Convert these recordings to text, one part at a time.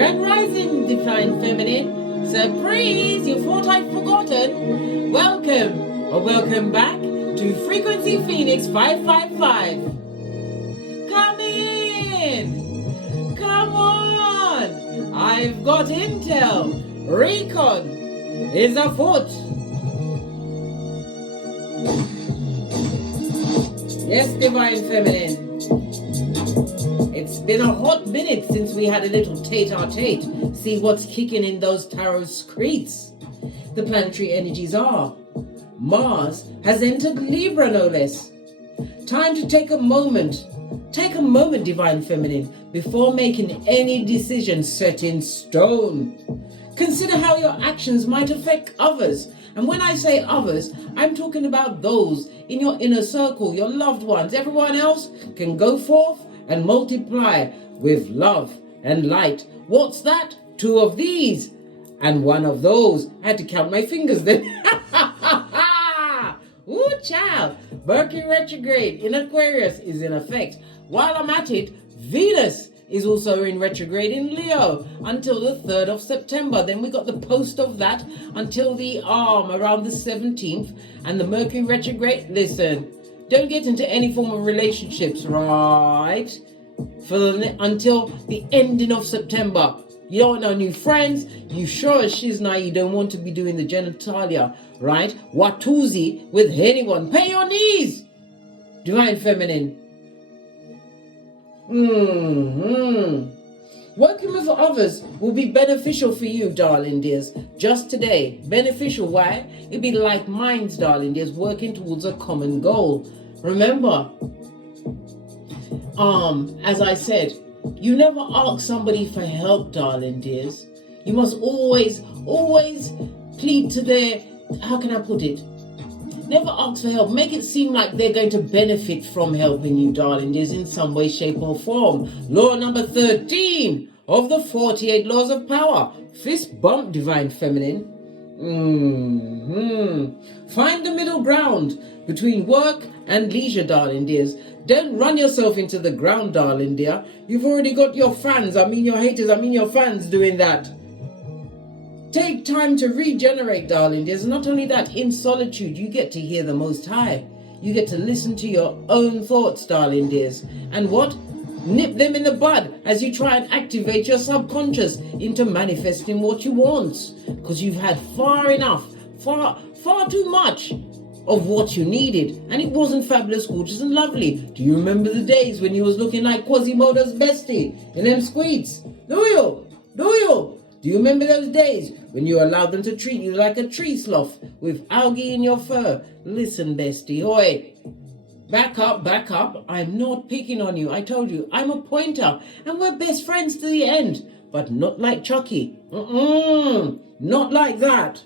Grand Rising, Divine Feminine. Surprise! You thought I'd forgotten? Welcome back to Frequency Phoenix 555. Come in! Come on! I've got intel. Recon is afoot. Yes, Divine Feminine. It's been a hot minute since we had a little tete-a-tete. See what's kicking in those tarot screeds. The planetary energies are. Mars has entered Libra, no less. Time to take a moment. Take a moment, Divine Feminine, before making any decision set in stone. Consider how your actions might affect others. And when I say others, I'm talking about those in your inner circle, your loved ones. Everyone else can go forth and multiply with love and light. What's that? 2 of these and 1 of those. I had to count my fingers then. Ooh, child. Mercury retrograde in Aquarius is in effect. While I'm at it, Venus is also in retrograde in Leo until the 3rd of September. Then we got the post of that until the around the 17th. And the Mercury retrograde, listen, don't get into any form of relationships, right? Until the ending of September. You don't want no new friends. You sure as shiznai you don't want to be doing the genitalia, right? Watusi with anyone. Pay your knees, Divine Feminine. Working with others will be beneficial for you, darling dears. Just today. Beneficial, why? It'd be like minds, darling dears, working towards a common goal. Remember, as I said, you never ask somebody for help, darling dears. You must always plead to their, how can I put it? Never ask for help. Make it seem like they're going to benefit from helping you, darling dears, in some way, shape, or form. Law number 13 of the 48 laws of power. Fist bump, Divine Feminine. Find the middle ground between work and leisure, darling dears. Don't run yourself into the ground, darling dear. You've already got your fans, your haters, your fans doing that. Take time to regenerate, darling dears. Not only that, in solitude, you get to hear the Most High. You get to listen to your own thoughts, darling dears. And what? Nip them in the bud as you try and activate your subconscious into manifesting what you want. Because you've had far too much of what you needed. And it wasn't fabulous, gorgeous, and lovely. Do you remember the days when you was looking like Quasimodo's bestie in them squeeds? Do you? Do you remember those days when you allowed them to treat you like a tree sloth with algae in your fur? Listen, bestie, oi. Back up. I'm not picking on you. I told you, I'm a pointer. And we're best friends to the end. But not like Chucky. Not like that.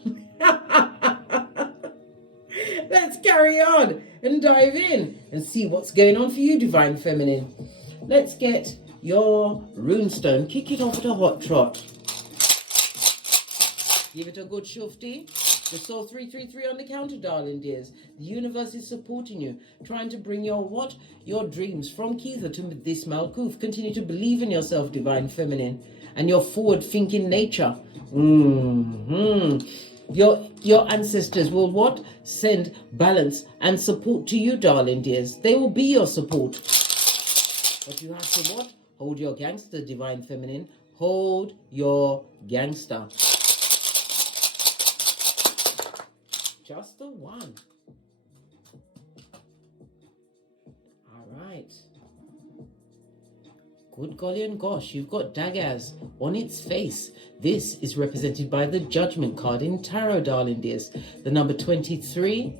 Let's carry on and dive in and see what's going on for you, Divine Feminine. Let's get your runestone. Kick it off at a hot trot. Give it a good shufty. The soul 333 on the counter, darling dears. The universe is supporting you, trying to bring your what? Your dreams from Keitha to this Malkuth. Continue to believe in yourself, Divine Feminine, and your forward-thinking nature. Your ancestors will what? Send balance and support to you, darling dears. They will be your support. But you have to what? Hold your gangster, Divine Feminine. Hold your gangster. Just the one. All right. Good golly and gosh, you've got daggers on its face. This is represented by the Judgment card in Tarot, darling dears. The number 23,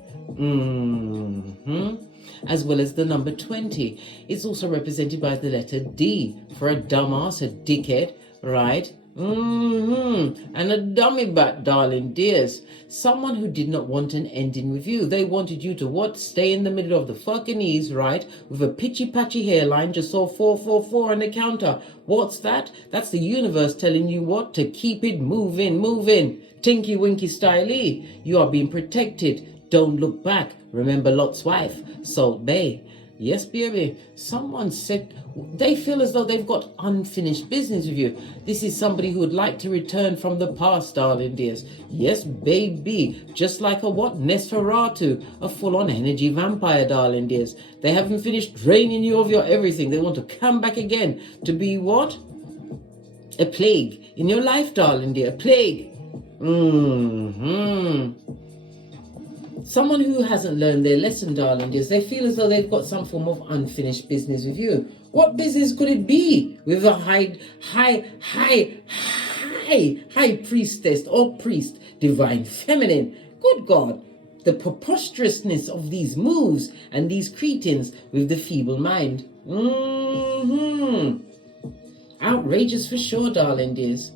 as well as the number 20. It's also represented by the letter D for a dumbass, a dickhead, right? And a dummy bat, darling dears. Someone who did not want an ending with you. They wanted you to what? Stay in the middle of the fucking knees, right? With a pitchy-patchy hairline, just saw 444 on the counter. What's that? That's the universe telling you what? To keep it moving. Tinky Winky Styley. You are being protected. Don't look back. Remember Lot's wife, Salt Bay. Yes, baby. Someone said they feel as though they've got unfinished business with you. This is somebody who would like to return from the past, darling dears. Yes, baby. Just like a what? Nosferatu, a full-on energy vampire, darling dears. They haven't finished draining you of your everything. They want to come back again to be what? A plague in your life, darling dear. A plague. Someone who hasn't learned their lesson, darling dears, they feel as though they've got some form of unfinished business with you. What business could it be with a high priestess or priest, divine feminine? Good God, the preposterousness of these moves and these cretins with the feeble mind. Outrageous for sure, darling dears.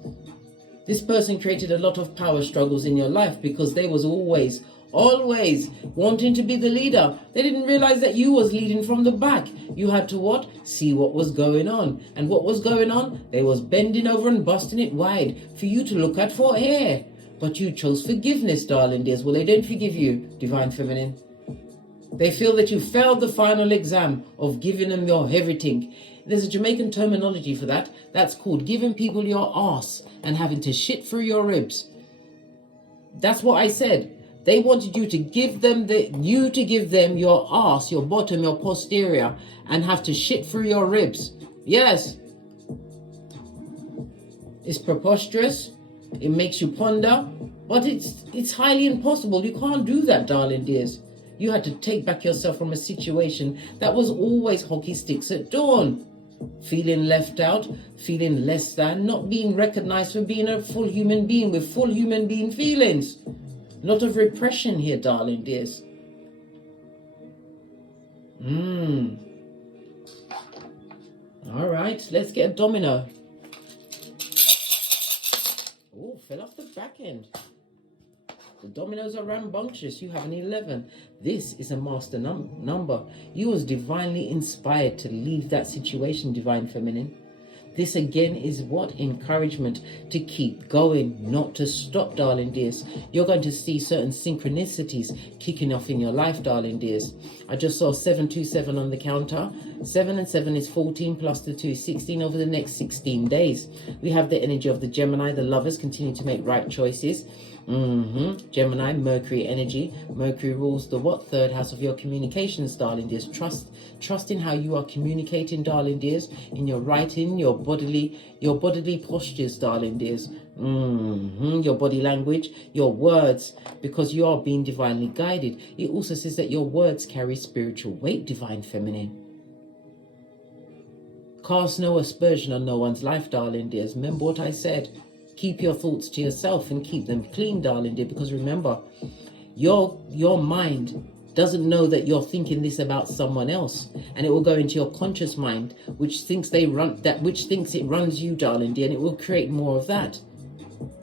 This person created a lot of power struggles in your life because they was always wanting to be the leader. They didn't realize that you was leading from the back. You had to what? See what was going on. And what was going on? They was bending over and busting it wide for you to look at for air. But you chose forgiveness, darling dears. Well, they don't forgive you, divine feminine. They feel that you failed the final exam of giving them your everything. There's a Jamaican terminology for that. That's called giving people your arse and having to shit through your ribs. That's what I said. They wanted you to give them your arse, your bottom, your posterior, and have to shit through your ribs. Yes. It's preposterous. It makes you ponder, but it's highly impossible. You can't do that, darling dears. You had to take back yourself from a situation that was always hockey sticks at dawn. Feeling left out, feeling less than, not being recognized for being a full human being with full human being feelings. A lot of repression here, darling dears. All right, let's get a domino. Oh, fell off the back end. The dominoes are rambunctious. You have an 11. This is a master number. You was divinely inspired to leave that situation, divine feminine. This again is what? Encouragement to keep going, not to stop, darling dears. You're going to see certain synchronicities kicking off in your life, darling dears. I just saw 727 on the counter. 7 and 7 is 14 plus the 2 is 16 over the next 16 days. We have the energy of the Gemini, the lovers, continue to make right choices. Gemini, Mercury energy. Mercury rules the what? Third house of your communications, darling dears. Trust in how you are communicating, darling dears, in your writing, your bodily postures, darling dears. Your body language, your words, because you are being divinely guided. It also says that your words carry spiritual weight, divine feminine. Cast no aspersion on no one's life, darling dears. Remember what I said. Keep your thoughts to yourself and keep them clean, darling dear, because remember, your mind doesn't know that you're thinking this about someone else, and it will go into your conscious mind, which thinks it runs you, darling dear, and it will create more of that.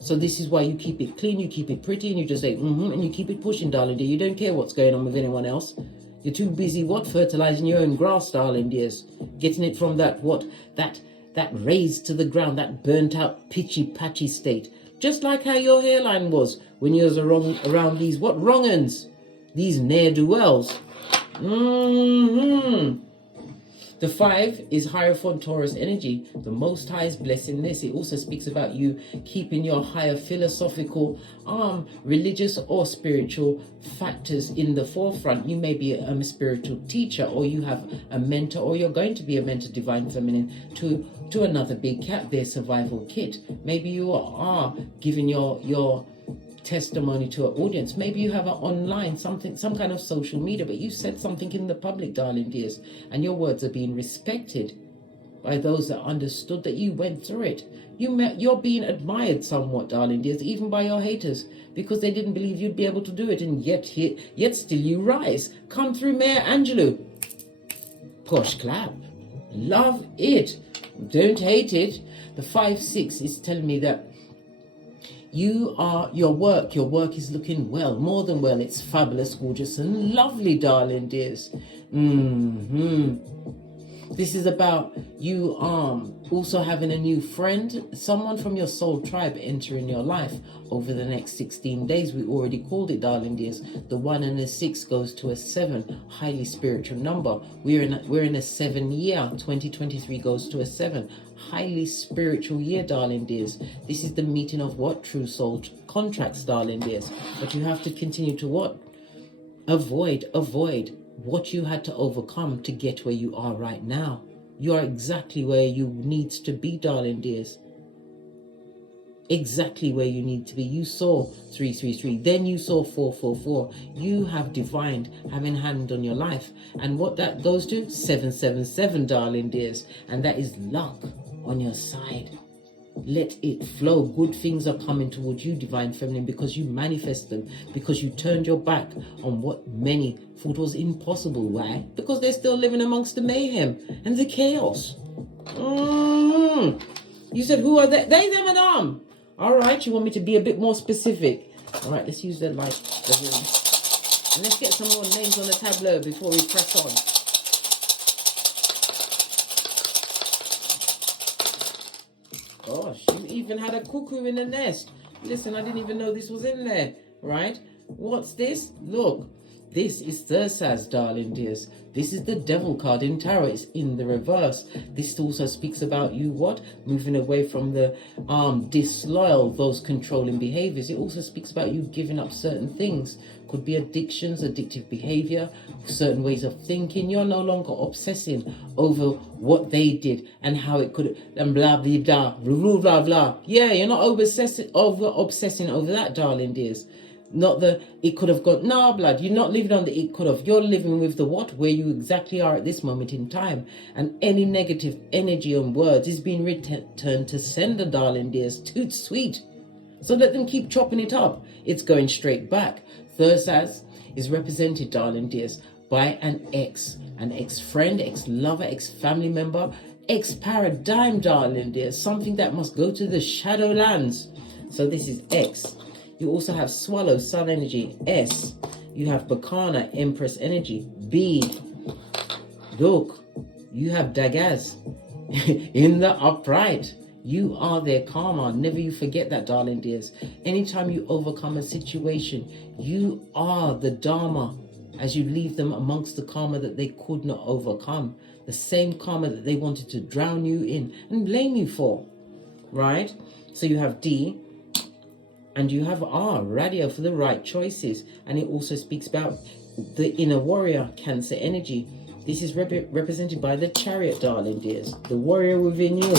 So this is why you keep it clean, you keep it pretty, and you just say and you keep it pushing, darling dear. You don't care what's going on with anyone else. You're too busy fertilizing your own grass, darling dears, getting it from that raised to the ground, that burnt out pitchy patchy state. Just like how your hairline was when you was around these wrong-uns, these ne'er-do-wells. The 5 is Hierophant Taurus energy. The Most High is blessing this. It also speaks about you keeping your higher philosophical, religious or spiritual factors in the forefront. You may be a spiritual teacher, or you have a mentor, or you're going to be a mentor, divine feminine, to another big cat, their survival kit. Maybe you are giving your testimony to an audience. Maybe you have online some kind of social media, but you said something in the public, darling dears, and your words are being respected by those that understood that you went through it. You're being admired somewhat, darling dears, even by your haters, because they didn't believe you'd be able to do it, and yet still you rise. Come through, Mayor Angelou. Push clap. Love it. Don't hate it. The 5-6 is telling me that your work is looking well, more than well. It's fabulous, gorgeous, and lovely, darling dears. This is about you also having a new friend, someone from your soul tribe entering your life over the next 16 days. We already called it, darling dears. The 1 and the 6 goes to a 7, highly spiritual number. We're in a 7 year. 2023 goes to a 7, highly spiritual year, darling dears. This is the meeting of what? True soul contracts, darling dears. But you have to continue to what? Avoid what you had to overcome to get where you are right now. You are exactly where you need to be, darling dears. Exactly where you need to be. You saw 333, then you saw 444. You have divined having hand on your life. And what that goes to? 777, darling dears. And that is luck on your side. Let it flow. Good things are coming towards you, divine feminine, because you manifest them, because you turned your back on what many thought was impossible. Why? Because they're still living amongst the mayhem and the chaos. You said, who are they? They, them, and them. All right, you want me to be a bit more specific? All right, let's use the light. And let's get some more names on the tableau before we press on. Gosh, you even had a cuckoo in the nest. Listen, I didn't even know this was in there, right? What's this? Look, this is Thursaz, darling dears. This is the devil card in tarot. It's in the reverse. This also speaks about you what? Moving away from the disloyal, those controlling behaviors. It also speaks about you giving up certain things. Could be addictions, addictive behavior, certain ways of thinking. You're no longer obsessing over what they did and how it could, and blah, blah, blah, blah, blah, blah. Yeah, you're not obsessing over that, darling dears. Not the, it could have gone, nah, blood, you're not living on the it could have. You're living with the what, where you exactly are at this moment in time. And any negative energy and words is being returned to sender, darling dears. Toot sweet. So let them keep chopping it up. It's going straight back. Thursaz is represented, darling dears, by an ex-friend, ex-lover, ex-family member, ex-paradigm, darling dears. Something that must go to the shadowlands. So this is X. You also have Swallow, Sun energy, S. You have Bacana, Empress energy, B. Look, you have Dagaz in the upright. You are their karma. Never you forget that, darling dears. Anytime you overcome a situation, you are the Dharma as you leave them amongst the karma that they could not overcome. The same karma that they wanted to drown you in and blame you for, right? So you have D. And you have R, radio for the right choices. And it also speaks about the inner warrior, Cancer energy. This is represented by the Chariot, darling dears. The warrior within you.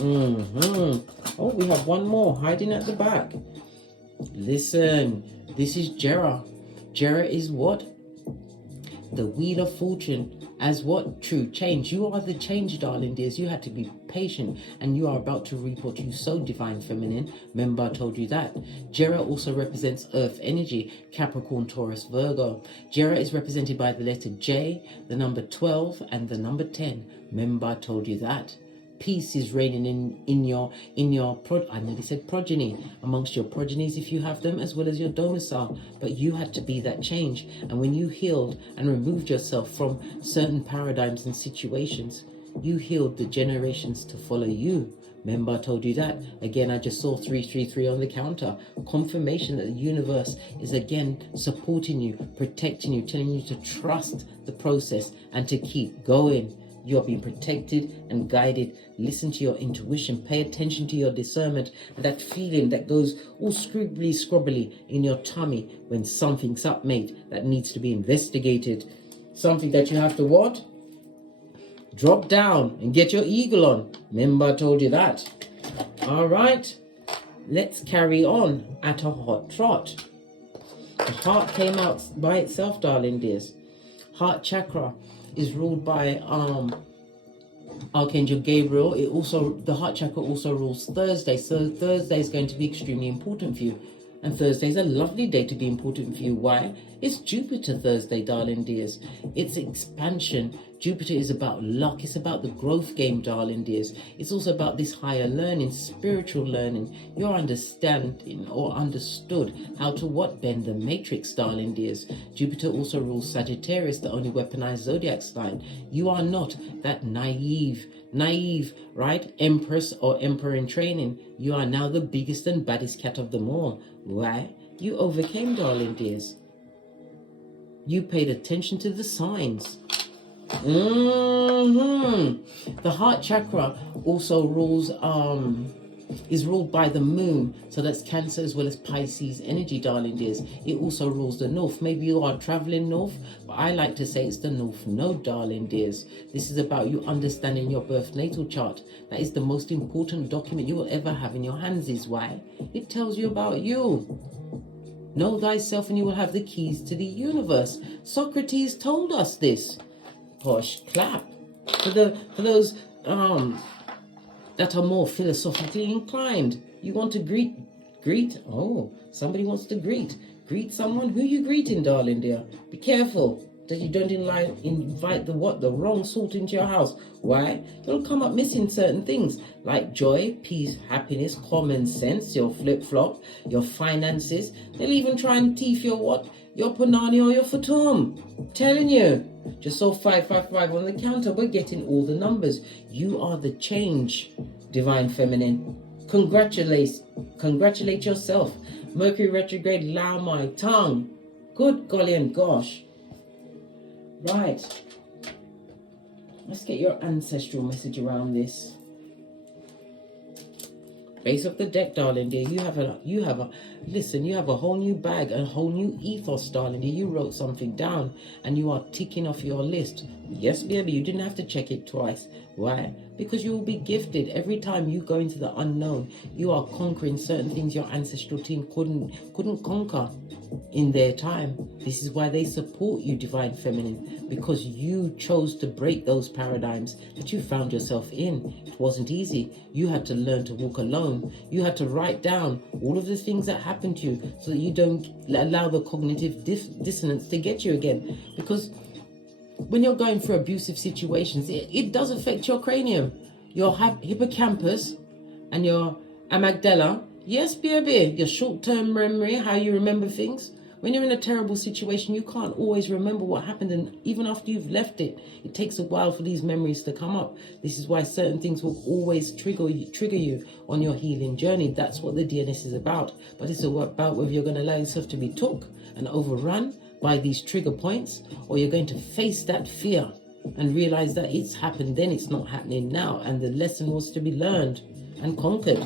Oh, we have one more hiding at the back. Listen, this is Jera. Jera is what? The Wheel of Fortune. As what? True change. You are the change, darling dears. You had to be patient and you are about to reap what you sow, divine feminine. Remember I told you that. Jera also represents earth energy, Capricorn, Taurus, Virgo. Jera is represented by the letter J, the number 12 and the number 10. Remember I told you that. Peace is reigning in your I nearly said progeny, amongst your progenies if you have them, as well as your domicile. But you had to be that change. And when you healed and removed yourself from certain paradigms and situations, you healed the generations to follow you. Remember I told you that. Again, I just saw 333 on the counter. Confirmation that the universe is again supporting you, protecting you, telling you to trust the process and to keep going. You're being protected and guided. Listen to your intuition. Pay attention to your discernment. And that feeling that goes all scrubbly in your tummy when something's up, mate, that needs to be investigated. Something that you have to what? Drop down and get your eagle on. Remember I told you that. All right. Let's carry on at a hot trot. The heart came out by itself, darling dears. Heart chakra is ruled by Archangel Gabriel. It also, the heart chakra also rules Thursday. So Thursday is going to be extremely important for you. And Thursday is a lovely day to be important for you. Why? It's Jupiter Thursday, darling dears. It's expansion. Jupiter is about luck. It's about the growth game, darling dears. It's also about this higher learning, spiritual learning. You're understanding or understood how to bend the matrix, darling dears. Jupiter also rules Sagittarius, the only weaponized zodiac sign. You are not that naive, right? Empress or emperor in training. You are now the biggest and baddest cat of them all. Why? You overcame, darling dears. You paid attention to the signs. The heart chakra also rules is ruled by the moon, so that's Cancer as well as Pisces energy, darling dears. It also rules the north. Maybe you are traveling north, but I like to say it's the north node, darling dears. This is about you understanding your birth natal chart. That is the most important document you will ever have in your hands. Is why it tells you about you. Know thyself and you will have the keys to the universe. Socrates told us this. Posh clap for those that are more philosophically inclined. You want to greet? Oh, somebody wants to greet someone. Who you greeting, darling dear? Be careful that you don't invite the wrong sort into your house. Why? You'll come up missing certain things like joy, peace, happiness, common sense, your flip-flop, your finances. They'll even try and thief your punani or your fatum. I'm telling you. Just saw 555 on the counter. We're getting all the numbers. You are the change, divine feminine. Congratulate yourself. Mercury retrograde, allow my tongue. Good golly and gosh. Right. Let's get your ancestral message around this. Base of the deck, darling dear. You have a whole new bag, a whole new ethos, darling dear. You wrote something down and you are ticking off your list. Yes, baby, you didn't have to check it twice. Why? Because you will be gifted. Every time you go into the unknown, you are conquering certain things your ancestral team couldn't conquer in their time. This is why they support you, divine feminine, because you chose to break those paradigms that you found yourself in. It wasn't easy. You had to learn to walk alone. You had to write down all of the things that happened to you so that you don't allow the cognitive dissonance to get you again. Because when you're going through abusive situations, it does affect your cranium, your hippocampus and your amygdala. Yes, baby, your short-term memory, how you remember things. When you're in a terrible situation, you can't always remember what happened, and even after you've left it, it takes a while for these memories to come up. This is why certain things will always trigger you on your healing journey. That's what the DNS is about. But it's about whether you're going to allow yourself to be took and overrun by these trigger points, or you're going to face that fear and realize that it's happened then, it's not happening now, and the lesson was to be learned and conquered.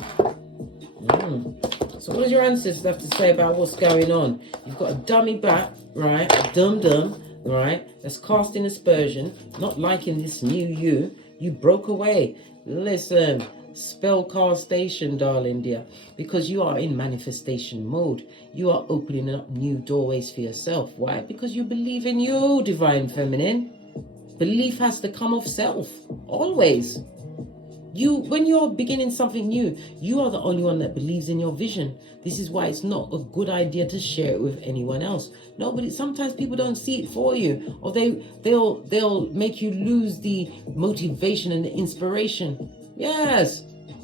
So what does your ancestors have to say about what's going on? You've got a dummy bat, right? A dum-dum, right? That's casting aspersion, not liking this new you. You broke away. Listen, spell castation, darling dear, because you are in manifestation mode. You are opening up new doorways for yourself. Why? Because you believe in you, divine feminine. Belief has to come off self, always. When you're beginning something new, you are the only one that believes in your vision. This is why it's not a good idea to share it with anyone else. Sometimes people don't see it for you, or they'll make you lose the motivation and the inspiration. Yes.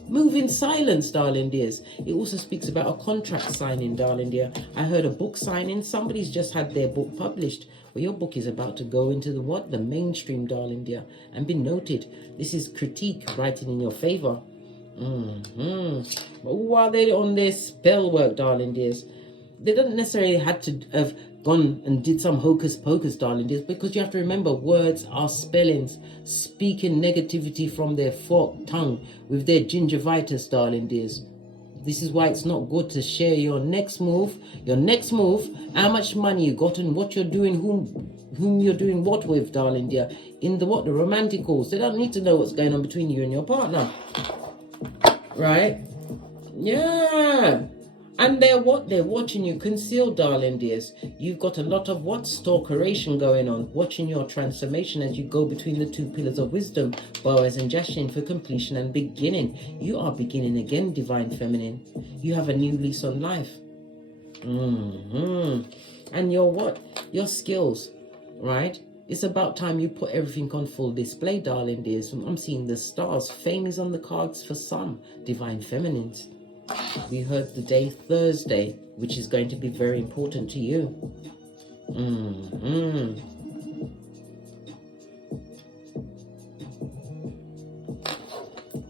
Move in silence, darling dears. It also speaks about a contract signing, darling dear. I heard a book signing. Somebody's just had their book published. Well, your book is about to go into the mainstream, darling dear, and be noted. This is critique writing in your favor. But while they're on their spell work, darling dears, they don't necessarily have to have gone and did some hocus pocus, darling dears, because you have to remember, words are spellings, speaking negativity from their forked tongue with their gingivitis, darling dears. This is why it's not good to share your next move, how much money you got and what you're doing, whom you're doing what with, darling dear. In the romanticals, they don't need to know what's going on between you and your partner. Right? Yeah. And they're watching you conceal, darling dears. You've got a lot of stalkeration going on, watching your transformation as you go between the two pillars of wisdom, Boaz and Jashin, for completion and beginning. You are beginning again, divine feminine. You have a new lease on life. And your skills, right? It's about time you put everything on full display, darling dears. I'm seeing the stars. Fame is on the cards for some divine feminines. We heard the day Thursday, which is going to be very important to you.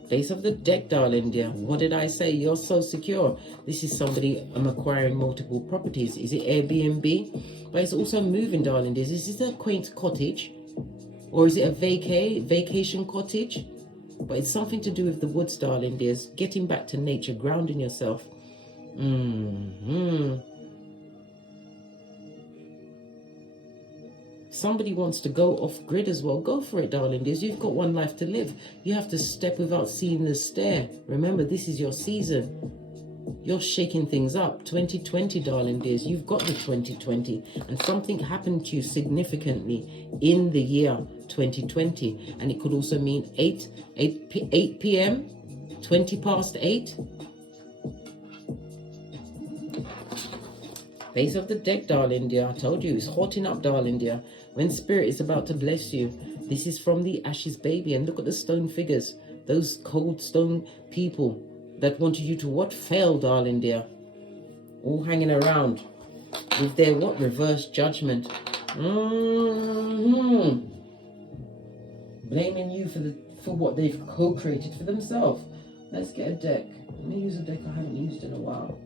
Base of the deck, darling dear. What did I say? You're so secure. This is somebody acquiring multiple properties. Is it Airbnb? But it's also moving, darling dears. Is this a quaint cottage? Or is it a vacation cottage? But it's something to do with the woods, darling dears. Getting back to nature, grounding yourself. Somebody wants to go off grid as well. Go for it, darling dears. You've got one life to live. You have to step without seeing the stare. Remember, this is your season. You're shaking things up. 2020, darling dears. You've got the 2020. And something happened to you significantly in the year 2020. And it could also mean 8 p.m., 20 past 8. Base of the deck, darling dear. I told you, it's hotting up, darling dear. When spirit is about to bless you, this is from the Ashes baby. And look at the stone figures. Those cold stone people that wanted you to what? Fail, darling dear. All hanging around with their what? Reverse judgment. Blaming you for what they've co-created for themselves. Let's get a deck. Let me use a deck I haven't used in a while.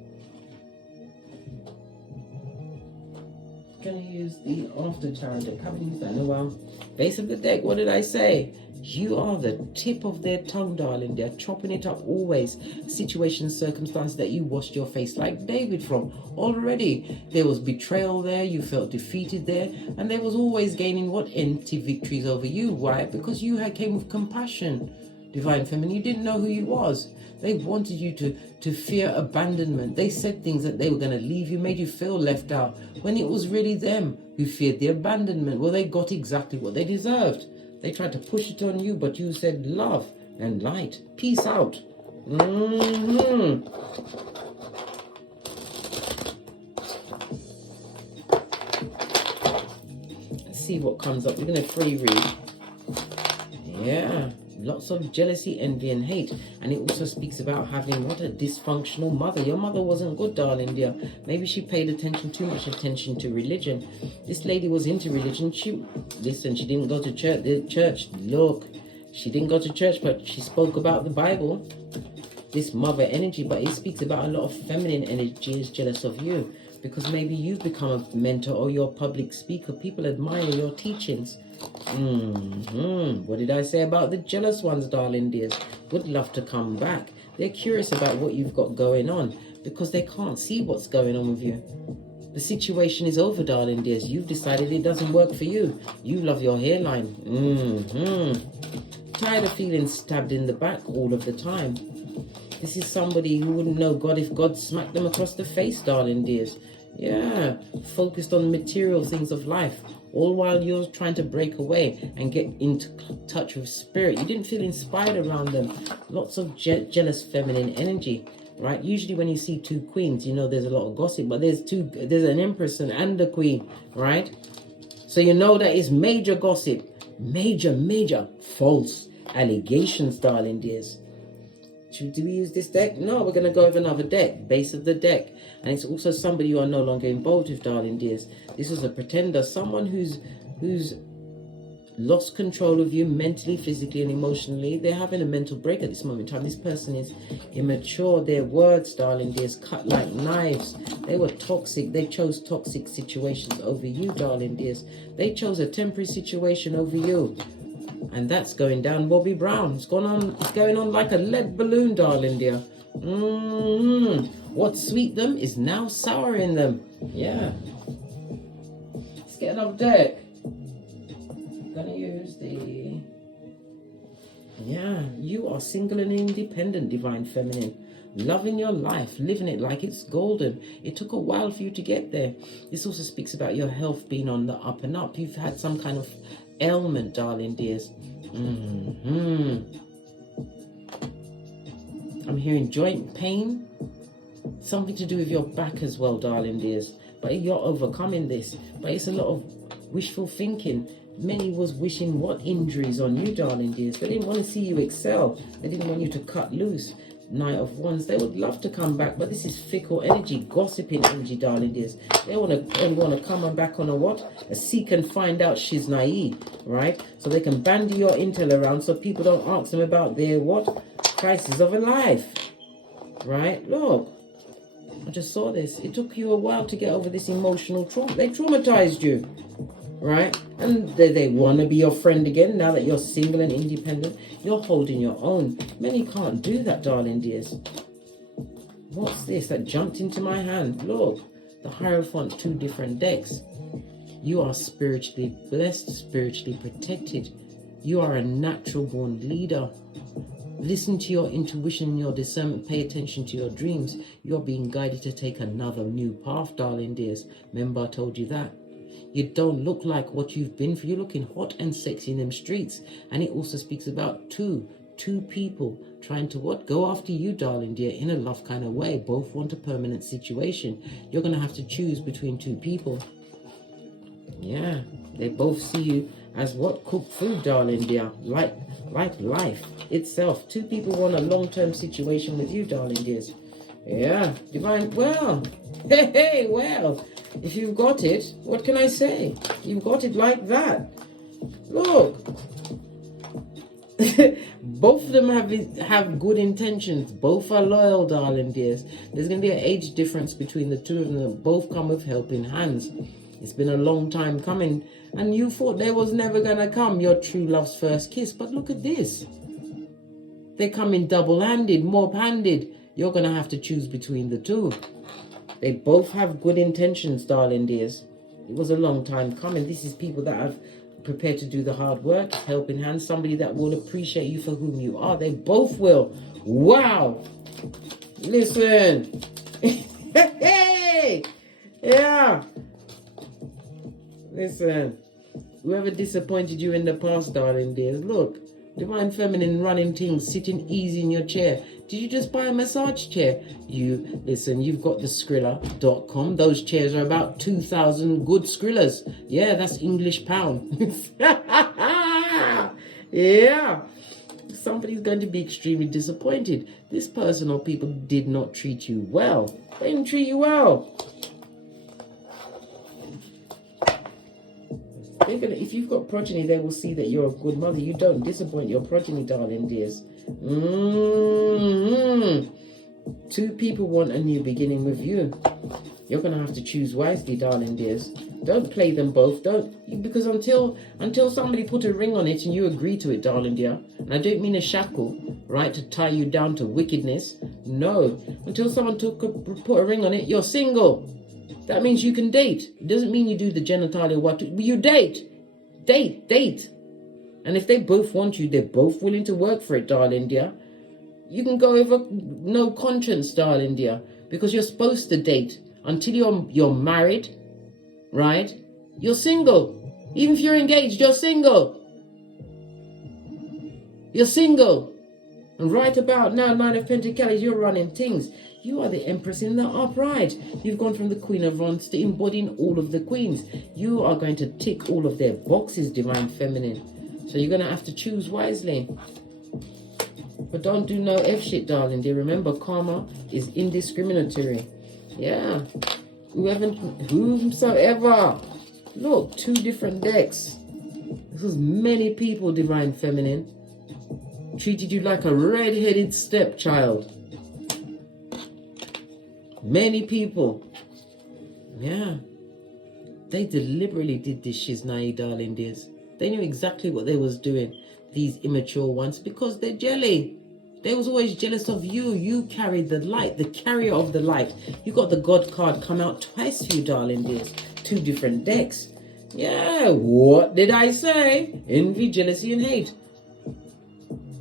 Gonna use the AFTERtarot deck. Haven't used that in a while. Base of the deck. What did I say? You are the tip of their tongue, darling. They're chopping it up always. Situations, circumstances that you washed your face like David from already. There was betrayal there. You felt defeated there, and there was always gaining what? Empty victories over you. Why? Because you came with compassion, divine feminine. You didn't know who you was. They wanted you to fear abandonment. They said things that they were going to leave you, made you feel left out, when it was really them who feared the abandonment. Well, they got exactly what they deserved. They tried to push it on you, but you said love and light. Peace out. Let's see what comes up. We're going to free read. Yeah. Lots of jealousy, envy, and hate. And it also speaks about having what? A dysfunctional mother. Your mother wasn't good, darling dear. Maybe she paid too much attention to religion. This lady was into religion. She didn't go to church. Look, she didn't go to church, but she spoke about the Bible. This mother energy, but it speaks about a lot of feminine energy is jealous of you. Because maybe you've become a mentor or you're a public speaker. People admire your teachings. What did I say about the jealous ones, darling dears? Would love to come back. They're curious about what you've got going on because they can't see what's going on with you. The situation is over, darling dears. You've decided it doesn't work for you. You love your hairline. Tired of feeling stabbed in the back all of the time. This is somebody who wouldn't know God if God smacked them across the face, darling dears. Yeah, focused on material things of life, all while you're trying to break away and get into touch with spirit. You didn't feel inspired around them. Lots of jealous feminine energy, right? Usually when you see two queens, you know there's a lot of gossip, but there's an empress and a queen, right? So you know that is major gossip, major false allegations, darling dears. Do we use this deck? No, we're going to go with another deck. Base of the deck. And it's also somebody you are no longer involved with, darling dears. This is a pretender. Someone who's lost control of you mentally, physically, and emotionally. They're having a mental break at this moment in time. This person is immature. Their words, darling dears, cut like knives. They were toxic. They chose toxic situations over you, darling dears. They chose a temporary situation over you. And that's going down Bobby Brown. It's going on like a lead balloon, darling dear. What sweet them is now sour in them. Yeah. Let's get another deck. I'm gonna use the... Yeah, you are single and independent, divine feminine. Loving your life, living it like it's golden. It took a while for you to get there. This also speaks about your health being on the up and up. You've had some kind of ailment, darling dears. I'm hearing joint pain. Something to do with your back as well, darling dears. But you're overcoming this. But it's a lot of wishful thinking. Many was wishing what injuries on you, darling dears. They didn't want to see you excel. They didn't want you to cut loose. Knight of Wands, they would love to come back, but this is fickle energy, gossiping energy, darling dears. They want to come on back on a what? A seek and find out she's naive, right? So they can bandy your intel around so people don't ask them about their what? Crisis of a life, right? Look, I just saw this. It took you a while to get over this emotional trauma. They traumatized you, right? And they want to be your friend again now that you're single and independent. You're holding your own. Many can't do that, darling dears. What's this that jumped into my hand? Look, the Hierophant, 2 different decks. You are spiritually blessed, spiritually protected. You are a natural born leader. Listen to your intuition, your discernment. Pay attention to your dreams. You're being guided to take another new path, darling dears. Remember I told you that. You don't look like what you've been through. You're looking hot and sexy in them streets. And it also speaks about two people trying to what? Go after you, darling dear, in a love kind of way. Both want a permanent situation. You're going to have to choose between 2 people. Yeah, they both see you as what? Cooked food, darling dear. Like life itself. 2 people want a long-term situation with you, darling dears. Yeah, divine. Well, hey, well, if you've got it, what can I say? You've got it like that. Look. Both of them have good intentions. Both are loyal, darling dears. There's going to be an age difference between the 2 of them. That both come with helping hands. It's been a long time coming. And you thought they was never going to come, your true love's first kiss. But look at this. They come in double-handed, mop-handed. You're going to have to choose between the 2. They both have good intentions, darling dears. It was a long time coming. This is people that have prepared to do the hard work, helping hand, somebody that will appreciate you for whom you are. They both will. Wow. Listen. Hey. Yeah. Listen. Whoever disappointed you in the past, darling dears, look. Divine Feminine running things, sitting easy in your chair. Did you just buy a massage chair? Listen, you've got the Skrilla.com. Those chairs are about 2,000 good Skrillas. Yeah, that's English pound. Yeah. Somebody's going to be extremely disappointed. This person or people did not treat you well. They didn't treat you well. If you've got progeny, they will see that you're a good mother. You don't disappoint your progeny, darling dears. 2 people want a new beginning with you. You're going to have to choose wisely, darling dears. Don't play them both. Because until somebody put a ring on it and you agree to it, darling dear. And I don't mean a shackle, right, to tie you down to wickedness. No. Until someone put a ring on it, you're single. That means you can date. It doesn't mean you do the genitalia what you date. Date. And if they both want you, they're both willing to work for it, darling dear. You can go over no conscience, darling dear, because you're supposed to date until you're married, right? You're single. Even if you're engaged, you're single. You're single. And right about now, 9 of Pentacles, you're running things. You are the Empress in the upright. You've gone from the Queen of Wands to embodying all of the queens. You are going to tick all of their boxes, Divine Feminine. So you're going to have to choose wisely. But don't do no F shit, darling dear. Remember, karma is indiscriminatory. Yeah. Whomsoever. Look, 2 different decks. This is many people, Divine Feminine. Treated you like a red-headed stepchild. Many people. Yeah. They deliberately did this shiznai, darling dears. They knew exactly what they was doing, these immature ones, because they're jelly. They was always jealous of you. You carried the light, the carrier of the light. You got the God card come out twice for you, darling dears. 2 different decks. Yeah, what did I say? Envy, jealousy, and hate.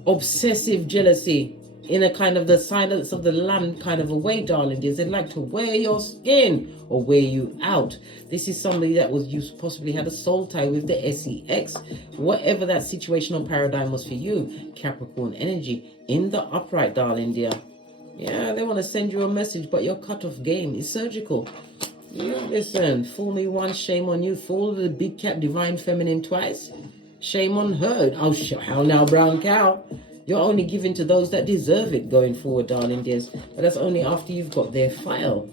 Obsessive jealousy. In a kind of the silence of the lamb kind of a way, darling dears. They'd like to wear your skin or wear you out. This is somebody that you possibly had a soul tie with the SEX. Whatever that situational paradigm was for you, Capricorn energy in the upright, darling dear. Yeah, they want to send you a message, but your cutoff game is surgical. You listen, fool me once, shame on you. Fool the big cat divine feminine twice. Shame on her. Oh, how now, brown cow? You're only giving to those that deserve it going forward, darling dears. But that's only after you've got their file.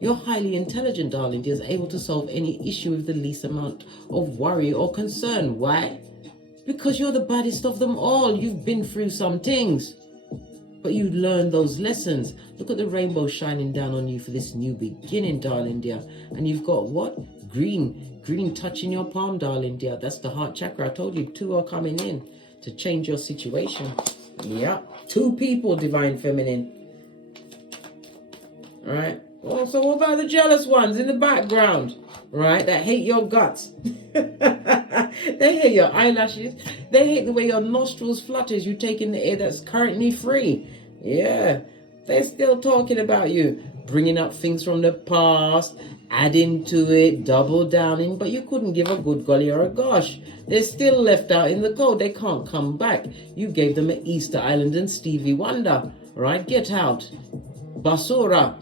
You're highly intelligent, darling dears, able to solve any issue with the least amount of worry or concern. Why? Because you're the baddest of them all. You've been through some things. But you learn those lessons. Look at the rainbow shining down on you for this new beginning, darling dear. And you've got what? Green touching your palm, darling dear. That's the heart chakra. I told you 2 are coming in to change your situation. Yeah, 2 people, divine feminine. All right. Oh, so what about the jealous ones in the background, right? That hate your guts. They hate your eyelashes. They hate the way your nostrils flutter as you take in the air that's currently free. Yeah, they're still talking about you, bringing up things from the past, adding to it, double downing, but you couldn't give a good golly or a gosh. They're still left out in the cold. They can't come back. You gave them an Easter Island and Stevie Wonder, right? Get out. Basura.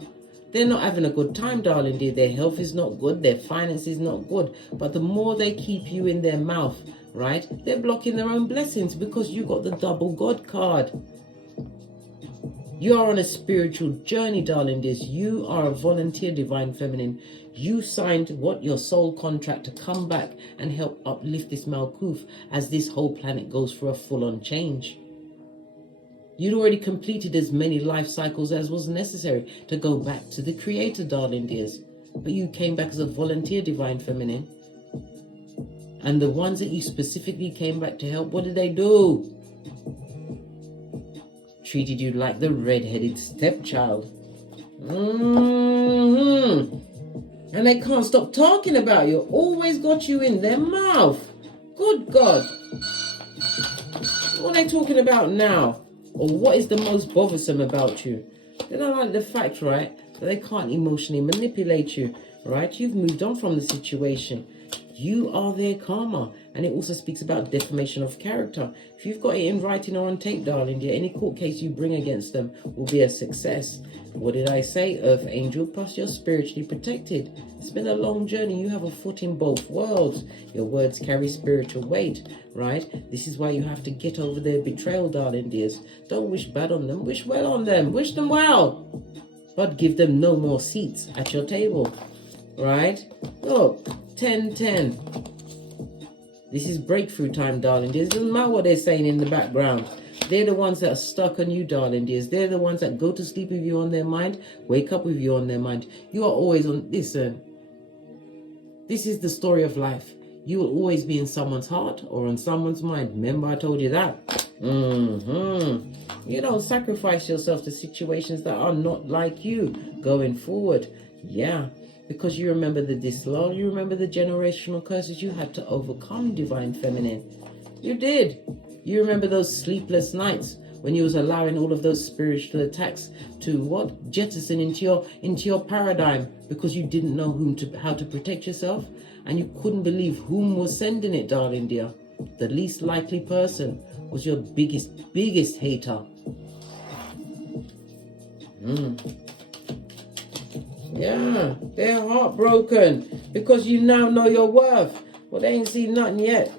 They're not having a good time, darling dear. Their health is not good. Their finance is not good. But the more they keep you in their mouth, right, they're blocking their own blessings because you got the double God card. You are on a spiritual journey, darling dears. You are a volunteer, divine feminine. You signed what? Your soul contract to come back and help uplift this Malkuth as this whole planet goes through a full-on change. You'd already completed as many life cycles as was necessary to go back to the Creator, darling dears. But you came back as a volunteer, divine feminine. And the ones that you specifically came back to help, what did they do? Treated you like the red-headed stepchild. And they can't stop talking about you. Always got you in their mouth. Good God. What are they talking about now? Or what is the most bothersome about you? They don't like the fact, right, that they can't emotionally manipulate you, right? You've moved on from the situation. You are their karma. And it also speaks about defamation of character. If you've got it in writing or on tape, darling dear, any court case you bring against them will be a success. What did I say? Earth angel, plus you're spiritually protected. It's been a long journey. You have a foot in both worlds. Your words carry spiritual weight, right? This is why you have to get over their betrayal, darling dears. Don't wish bad on them. Wish well on them. Wish them well. But give them no more seats at your table, right? Look, 10-10. This is breakthrough time, darling dears. It doesn't matter what they're saying in the background. They're the ones that are stuck on you, darling dears. They're the ones that go to sleep with you on their mind, wake up with you on their mind. You are always on, listen, this is the story of life. You will always be in someone's heart or on someone's mind. Remember I told you that? You don't sacrifice yourself to situations that are not like you going forward. Yeah. Because you remember the disloyal, you remember the generational curses you had to overcome, divine feminine. You did. You remember those sleepless nights when you was allowing all of those spiritual attacks to what? Jettison into your paradigm because you didn't know how to protect yourself and you couldn't believe whom was sending it, darling dear. The least likely person was your biggest hater. Yeah, they're heartbroken because you now know your worth. Well, they ain't seen nothing yet.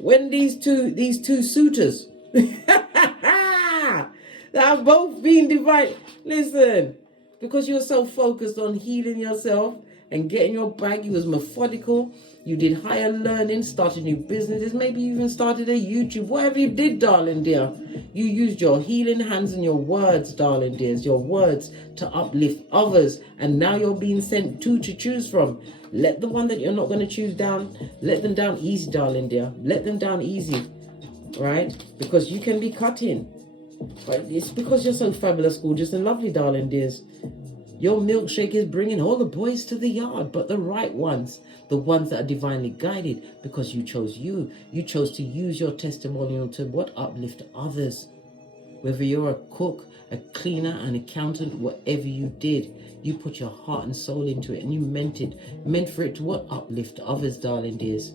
When these two suitors that have both been divine, listen, because you're so focused on healing yourself and getting your bag, you was methodical, you did higher learning, started new businesses, maybe you even started a YouTube, whatever you did, darling dear. You used your healing hands and your words, darling dears, your words to uplift others. And now you're being sent 2 to choose from. Let the one that you're not going to choose down, let them down easy, darling dear. Let them down easy, right? Because you can be cutting. But it's because you're so fabulous, gorgeous and lovely, darling dears. Your milkshake is bringing all the boys to the yard, but the right ones, the ones that are divinely guided, because you chose you. You chose to use your testimonial to what? Uplift others. Whether you're a cook, a cleaner, an accountant, whatever you did, you put your heart and soul into it and you meant for it to what? Uplift others, darling dears.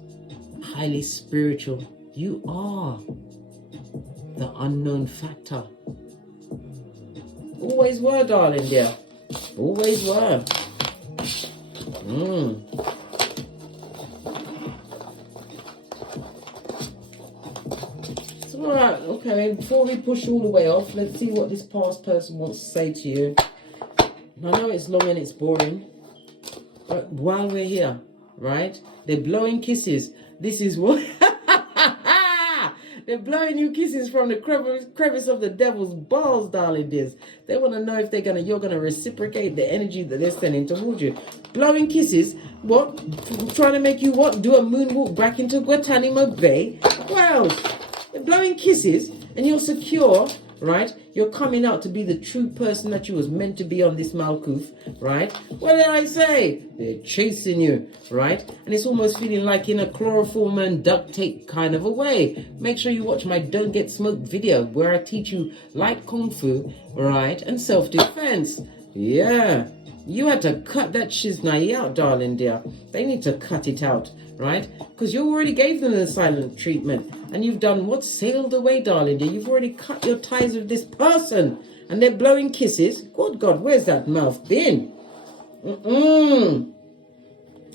Highly spiritual. You are the unknown factor. Always were, darling dear. Always were. anyway, before we push all the way off, let's see what this past person wants to say to you. I know it's long and it's boring, but while we're here, right? They're blowing kisses. This is what... They're blowing you kisses from the crevice of the devil's balls, darling dears. They want to know if you're gonna reciprocate the energy that they're sending towards you. Blowing kisses, what? Trying to make you what? Do a moonwalk back into Guantanamo Bay? What else? They're blowing kisses and you're secure, right? You're coming out to be the true person that you was meant to be on this Malkuth, right? What did I say? They're chasing you, right? And it's almost feeling like in a chloroform and duct tape kind of a way. Make sure you watch my Don't Get Smoked video where I teach you light kung fu, right? And self-defense. Yeah. You had to cut that shiznai out, darling dear. They need to cut it out, right? Because you already gave them the silent treatment. And you've done what? Sailed away, darling dear. You've already cut your ties with this person. And they're blowing kisses. Good God, where's that mouth been?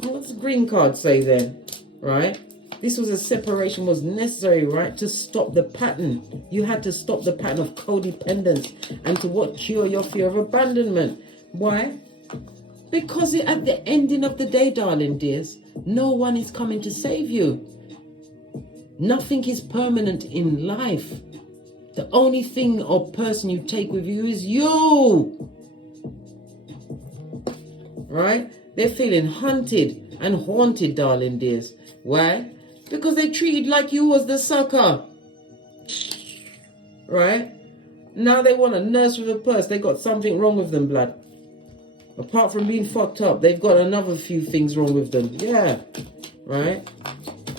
What's the green card say then? Right? This was a separation was necessary, right? To stop the pattern. You had to stop the pattern of codependence. And to what? Cure your fear of abandonment. Why? Because at the ending of the day, darling dears, no one is coming to save you. Nothing is permanent in life. The only thing or person you take with you is you. Right? They're feeling hunted and haunted, darling dears. Why? Because they treated like you was the sucker. Right? Now they want to nurse with a purse. They got something wrong with them, blood. Apart from being fucked up, they've got another few things wrong with them. Yeah. Right?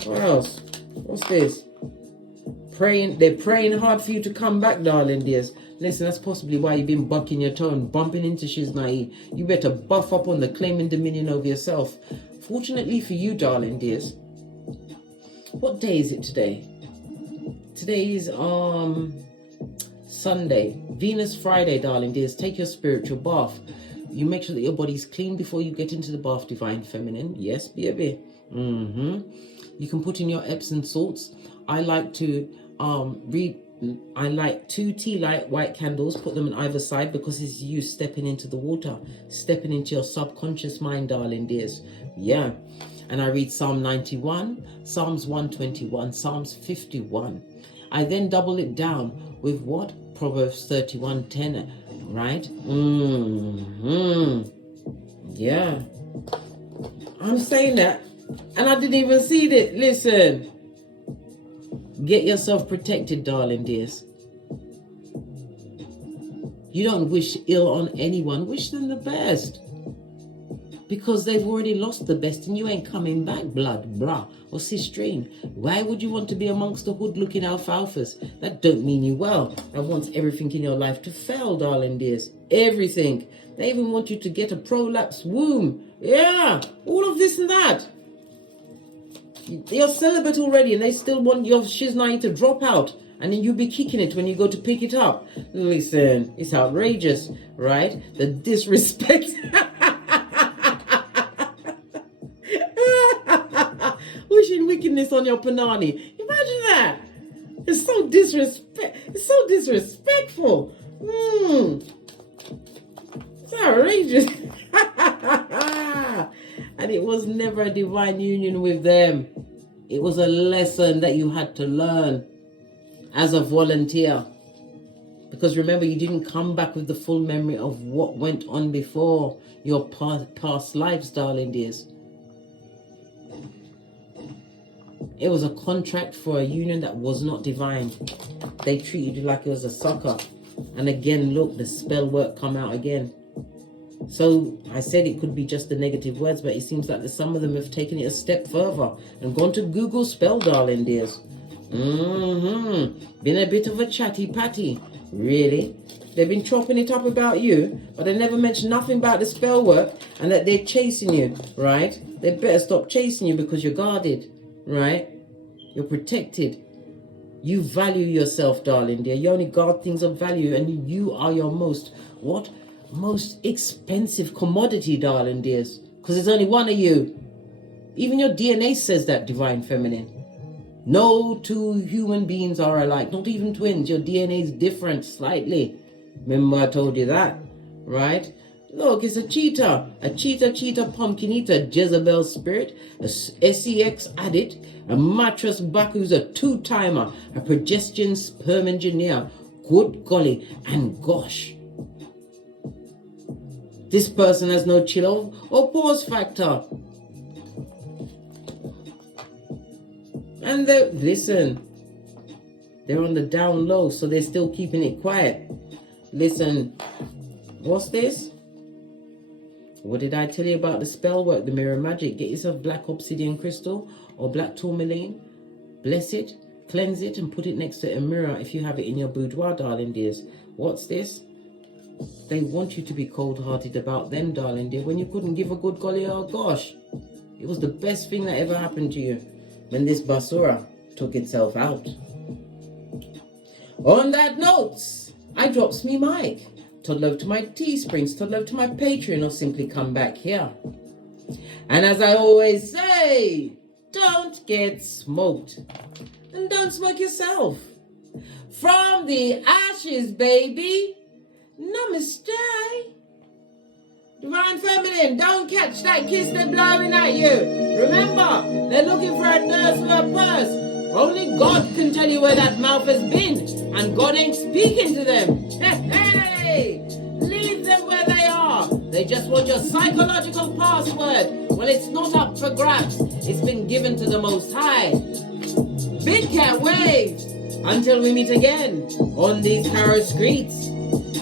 What else? What's this? They're praying hard for you to come back, darling dears. Listen, that's possibly why you've been bucking your toe and bumping into Shiznai. You better buff up on the claiming dominion over yourself. Fortunately for you, darling dears. What day is it today? Today is Sunday. Venus Friday, darling dears. Take your spiritual bath. You make sure that your body's clean before you get into the bath, divine feminine. Yes, baby. You can put in your Epsom salts. I like to I like 2 tea light white candles, put them on either side because it's you stepping into the water, stepping into your subconscious mind, darling dears. Yeah. And I read Psalm 91, Psalms 121, Psalms 51. I then double it down with what? Proverbs 31:10, right? Yeah. I'm saying that, and I didn't even see it. Listen. Get yourself protected, darling dears. You don't wish ill on anyone. Wish them the best. Because they've already lost the best and you ain't coming back, blood, brah, or sistrine. Why would you want to be amongst the hood-looking alfalfas? That don't mean you well. That wants everything in your life to fail, darling dears. Everything. They even want you to get a prolapse womb. Yeah, all of this and that. You're celibate already and they still want your shiznai to drop out. And then you'll be kicking it when you go to pick it up. Listen, it's outrageous, right? The disrespect. Wishing wickedness on your panani. Imagine that. It's so disrespectful. It's outrageous. And it was never a divine union with them. It was a lesson that you had to learn as a volunteer. Because remember, you didn't come back with the full memory of what went on before your past lives, darling dears. It was a contract for a union that was not divine. They treated you like it was a sucker. And again, look, the spell work come out again. So I said it could be just the negative words, but it seems like some of them have taken it a step further and gone to Google spell, darling dears. Been a bit of a chatty patty. Really? They've been chopping it up about you, but they never mentioned nothing about the spell work and that they're chasing you, right? They better stop chasing you because you're guarded, right? You're protected. You value yourself, darling dear. You only guard things of value, and you are your most expensive commodity, darling dears. Because there's only one of you. Even your DNA says that, divine feminine. No two human beings are alike, not even twins. Your DNA is different slightly. Remember I told you that, right? Look, it's a cheetah, pumpkin eater, Jezebel spirit, a sex addict, a mattress back who's a two-timer, a progestin sperm engineer. Good golly, and gosh. This person has no chill or pause factor. And listen, they're on the down low, so they're still keeping it quiet. Listen, what's this? What did I tell you about the spell work, the mirror magic? Get yourself black obsidian crystal or black tourmaline. Bless it, cleanse it, and put it next to a mirror if you have it in your boudoir, darling dears. What's this? They want you to be cold-hearted about them, darling dear, when you couldn't give a good golly, oh gosh. It was the best thing that ever happened to you when this basura took itself out. On that note, I drops me mic. Toddle over to my Teesprings, toddle over to my Patreon, or simply come back here. And as I always say, don't get smoked. And don't smoke yourself. From the ashes, baby. Namaste. Divine Feminine, don't catch that kiss they're blowing at you. Remember, they're looking for a nurse with a purse. Only God can tell you where that mouth has been. And God ain't speaking to them. Hey, leave them where they are. They just want your psychological password. Well, it's not up for grabs. It's been given to the Most High. Big cat waves. Until we meet again on these Harrow streets.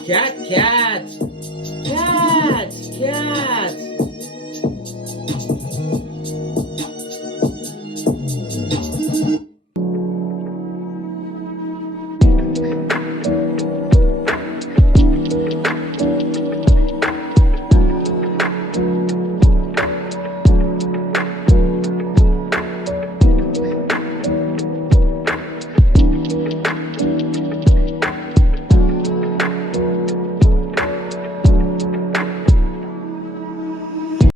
Cat, cat. Cat, cat.